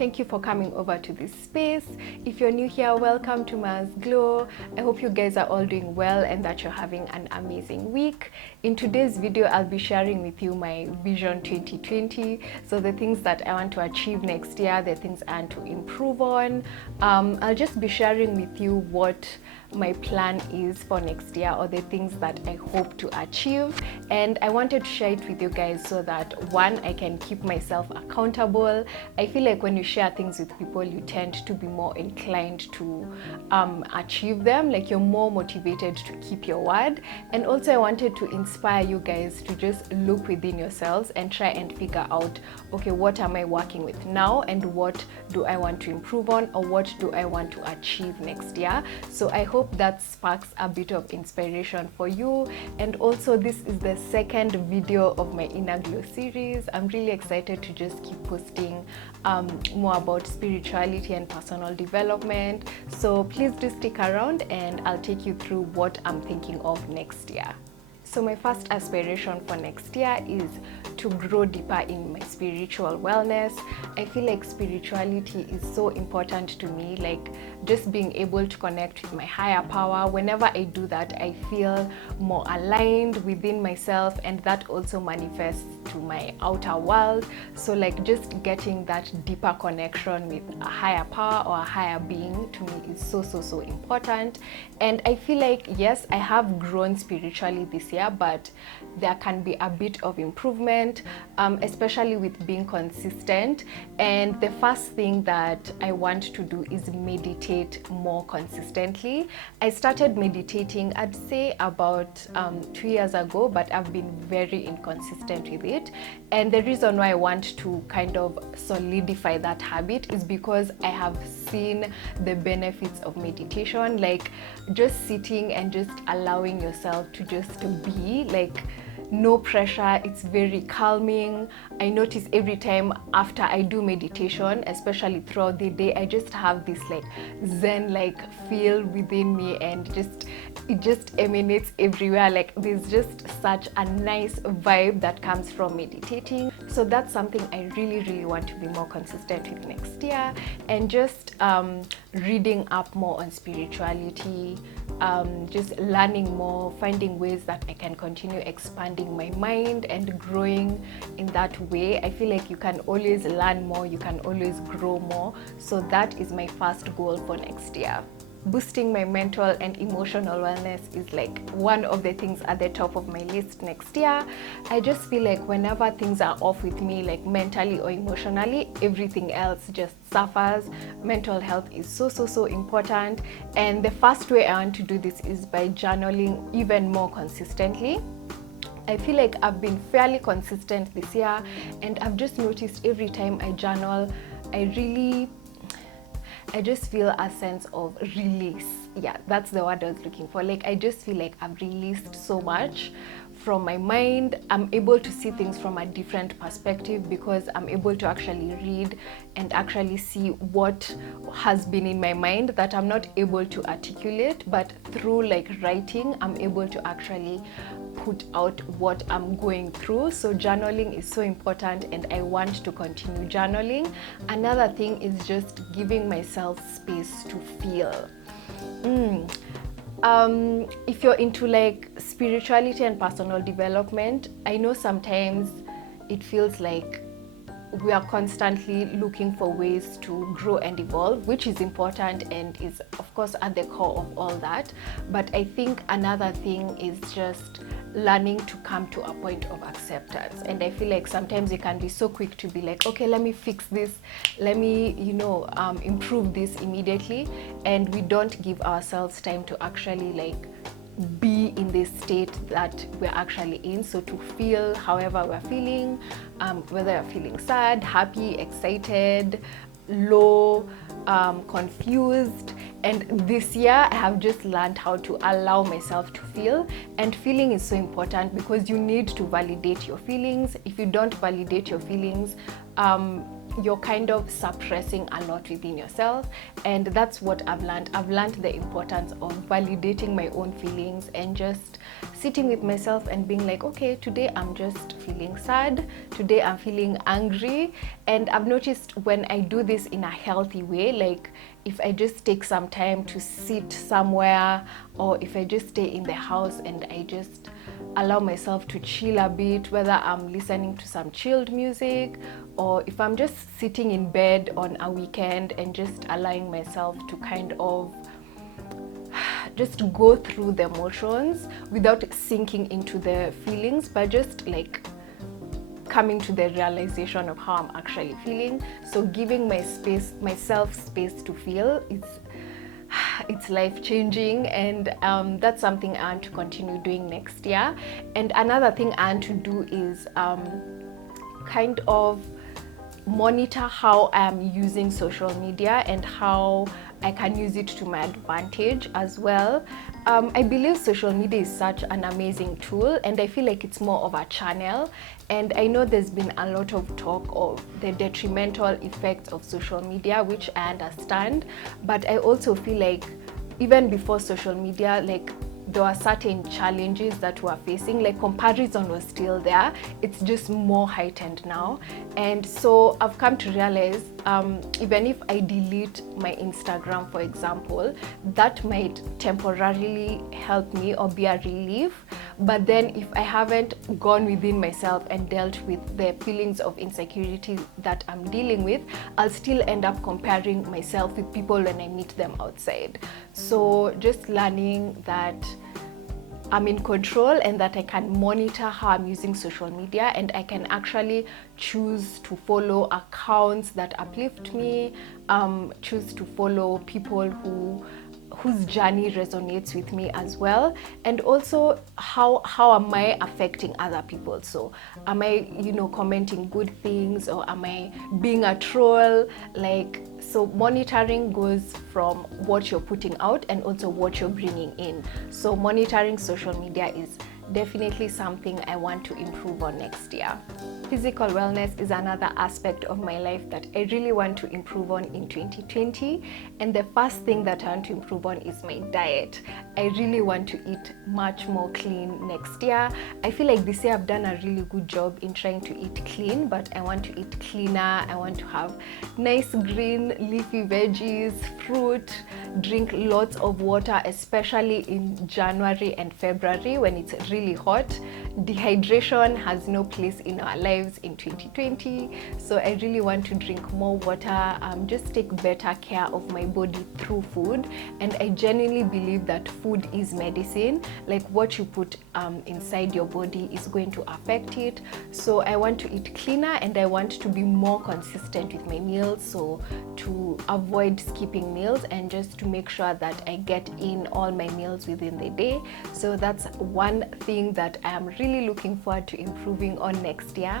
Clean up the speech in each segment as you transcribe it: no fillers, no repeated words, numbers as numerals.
Thank you for coming over to this space. If you're new here, welcome to Mars Glow. I hope you guys are all doing well and that you're having an amazing week. In today's video, I'll be sharing with you my vision 2020. So the things that I want to achieve next year, the things I want to improve on. I'll just be sharing with you what my plan is for next year, or the things that I hope to achieve. And I wanted to share it with you guys so that one, I can keep myself accountable. I feel like when you share things with people, you tend to be more inclined to achieve them, like you're more motivated to keep your word. And also I wanted to inspire you guys to just look within yourselves and try and figure out, okay, what am I working with now, and what do I want to improve on, or what do I want to achieve next year. So I hope that sparks a bit of inspiration for you. And also, this is the second video of my Inner Glow series. I'm really excited to just keep posting more about spirituality and personal development. So please do stick around and I'll take you through what I'm thinking of next year. So my first aspiration for next year is to grow deeper in my spiritual wellness. I feel like spirituality is so important to me, like just being able to connect with my higher power. Whenever I do that, I feel more aligned within myself, and that also manifests to my outer world. So like just getting that deeper connection with a higher power or a higher being to me is so important. And I feel like, yes, I have grown spiritually this year, but there can be a bit of improvement, especially with being consistent. And the first thing that I want to do is meditate more consistently. I started meditating, I'd say about 2 years ago, but I've been very inconsistent with it. And the reason why I want to kind of solidify that habit is because I have seen the benefits of meditation, like just sitting and just allowing yourself to just be, like no pressure. It's very calming. I notice every time after I do meditation, especially throughout the day, I just have this like zen like feel within me, and it just emanates everywhere. Like there's just such a nice vibe that comes from meditating. So that's something I really want to be more consistent with next year. And just reading up more on spirituality, just learning more, finding ways that I can continue expanding my mind and growing in that way. I feel like you can always learn more, you can always grow more. So that is my first goal for next year. Boosting my mental and emotional wellness is like one of the things at the top of my list next year. I just feel like whenever things are off with me, like mentally or emotionally, everything else just suffers. Mental health is so important. And the first way I want to do this is by journaling even more consistently. I feel like I've been fairly consistent this year, and I've just noticed every time I journal, I just feel a sense of release. Yeah, that's the word I was looking for. Like I just feel like I've released so much from my mind. I'm able to see things from a different perspective because I'm able to actually read and actually see what has been in my mind that I'm not able to articulate, but through like writing, I'm able to actually put out what I'm going through. So journaling is so important, and I want to continue journaling. Another thing is just giving myself space to feel. If you're into like spirituality and personal development, I know sometimes it feels like we are constantly looking for ways to grow and evolve, which is important and is of course at the core of all that. But I think another thing is just learning to come to a point of acceptance. And I feel like sometimes we can be so quick to be like, okay, let me fix this, let me improve this immediately, and we don't give ourselves time to actually like be in this state that we're actually in. So to feel however we're feeling, whether you're feeling sad, happy, excited, low, confused. And this year I have just learned how to allow myself to feel, and feeling is so important because you need to validate your feelings. If you don't validate your feelings, you're kind of suppressing a lot within yourself. And that's what I've learned. I've learned the importance of validating my own feelings and just sitting with myself and being like, okay, today I'm just feeling sad, today I'm feeling angry. And I've noticed when I do this in a healthy way, like if I just take some time to sit somewhere, or if I just stay in the house and I just allow myself to chill a bit, whether I'm listening to some chilled music, or if I'm just sitting in bed on a weekend and just allowing myself to kind of just go through the emotions without sinking into the feelings, but just like coming to the realization of how I'm actually feeling. So giving myself space to feel, it's life-changing, and that's something I want to continue doing next year. And another thing I want to do is kind of monitor how I'm using social media and how I can use it to my advantage as well. I believe social media is such an amazing tool, and I feel like it's more of a channel. And I know there's been a lot of talk of the detrimental effects of social media, which I understand, but I also feel like even before social media, like there were certain challenges that we're facing, like comparison was still there, it's just more heightened now. And so I've come to realize, even if I delete my Instagram, for example, that might temporarily help me or be a relief. But then if I haven't gone within myself and dealt with the feelings of insecurity that I'm dealing with, I'll still end up comparing myself with people when I meet them outside. So just learning that I'm in control and that I can monitor how I'm using social media, and I can actually choose to follow accounts that uplift me, choose to follow people whose journey resonates with me as well. And also how am I affecting other people? So am I, commenting good things, or am I being a troll? Like, so monitoring goes from what you're putting out and also what you're bringing in. So monitoring social media is definitely something I want to improve on next year. Physical wellness is another aspect of my life that I really want to improve on in 2020. And the first thing that I want to improve on is my diet. I really want to eat much more clean next year. I feel like this year I've done a really good job in trying to eat clean, but I want to eat cleaner. I want to have nice green leafy veggies, fruit, drink lots of water, especially in January and February when it's really hot. Dehydration has no place in our lives in 2020, so I really want to drink more water, just take better care of my body through food. And I genuinely believe that food is medicine. Like, what you put inside your body is going to affect it. So I want to eat cleaner, and I want to be more consistent with my meals, so to avoid skipping meals and just to make sure that I get in all my meals within the day. So that's one thing that I am really looking forward to improving on next year.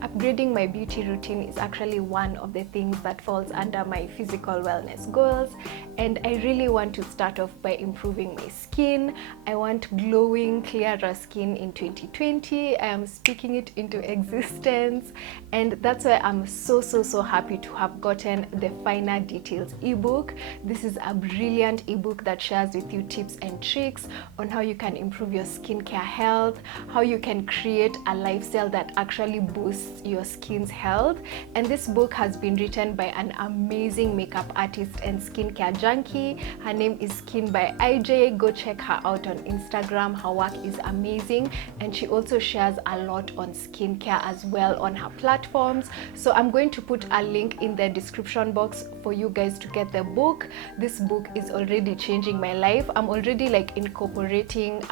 Upgrading my beauty routine is actually one of the things that falls under my physical wellness goals, and I really want to start off by improving my skin. I want glowing, clearer skin in 2020. I am speaking it into existence, and that's why I'm so happy to have gotten the Finer Details ebook. This is a brilliant ebook that shares with you tips and tricks on how you can improve your skincare health, how you can create a lifestyle that actually boosts your skin's health. And this book has been written by an amazing makeup artist and skincare junkie. Her name is Skin by IJ. Go check her out on Instagram. Her work is amazing, and she also shares a lot on skincare as well on her platforms. So I'm going to put a link in the description box for you guys to get the book. This book is already changing my life. I'm already like incorporating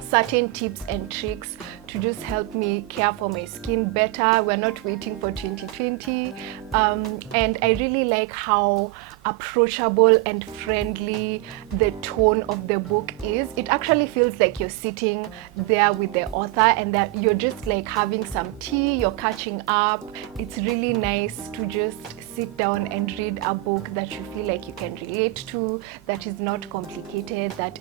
certain tips and tricks to just help me care for my skin better. We're not waiting for 2020, and I really like how approachable and friendly the tone of the book is. It actually feels like you're sitting there with the author and that you're just like having some tea, you're catching up. It's really nice to just sit down and read a book that you feel like you can relate to, that is not complicated, that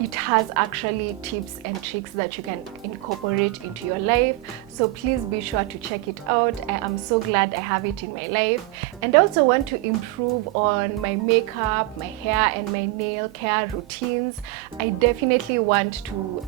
it has actually tips and tricks that you can incorporate into your life. So please be sure to check it out. I am so glad I have it in my life, and I also want to improve on my makeup, my hair and my nail care routines. I definitely want to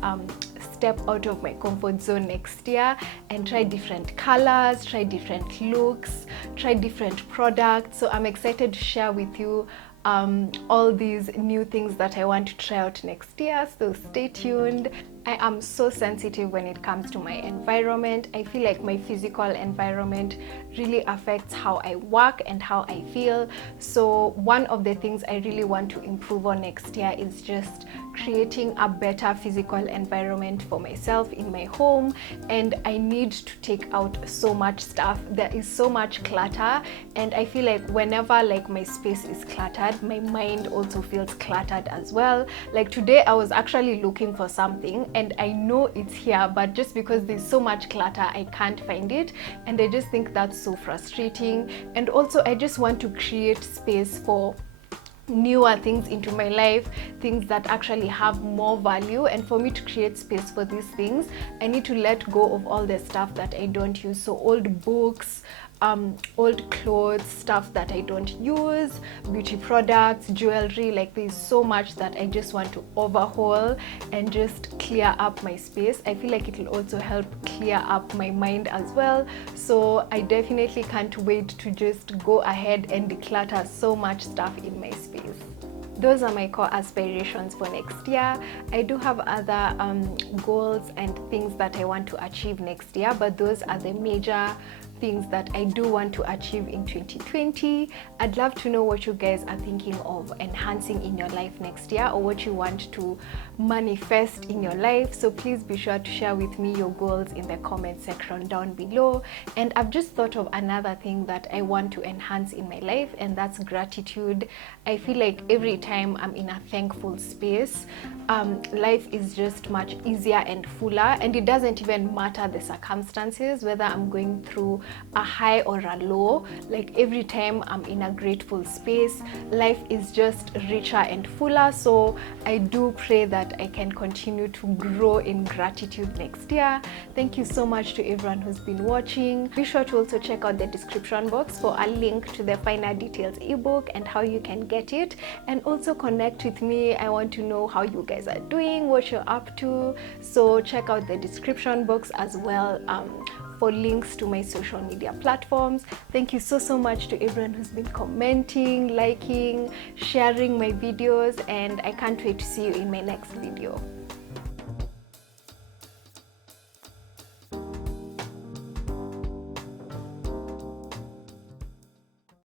step out of my comfort zone next year and try different colors, try different looks, try different products. So I'm excited to share with you all these new things that I want to try out next year, so stay tuned. I am so sensitive when it comes to my environment. I feel like my physical environment really affects how I work and how I feel. So one of the things I really want to improve on next year is just creating a better physical environment for myself in my home. And I need to take out so much stuff. There is so much clutter, and I feel like whenever like my space is cluttered, my mind also feels cluttered as well. Like today I was actually looking for something and I know it's here, but just because there's so much clutter I can't find it, and I just think that's so frustrating. And also I just want to create space for newer things into my life, things that actually have more value. And for me to create space for these things, I need to let go of all the stuff that I don't use. So old books, old clothes, stuff that I don't use, beauty products, jewelry. Like there's so much that I just want to overhaul and just clear up my space. I feel like it will also help clear up my mind as well. So I definitely can't wait to just go ahead and declutter so much stuff in my space. Those are my core aspirations for next year. I do have other goals and things that I want to achieve next year, but those are the major things that I do want to achieve in 2020. I'd love to know what you guys are thinking of enhancing in your life next year, or what you want to manifest in your life. So please be sure to share with me your goals in the comment section down below. And I've just thought of another thing that I want to enhance in my life, and that's gratitude. I feel like every time I'm in a thankful space, life is just much easier and fuller, and it doesn't even matter the circumstances, whether I'm going through a high or a low. Like every time I'm in a grateful space, life is just richer and fuller. So I do pray that I can continue to grow in gratitude next year. Thank you so much to everyone who's been watching. Be sure to also check out the description box for a link to the finer details ebook and how you can get it, and also connect with me. I want to know how you guys are doing, what you're up to. So check out the description box as well for links to my social media platforms. Thank you so much to everyone who's been commenting, liking, sharing my videos, and I can't wait to see you in my next video.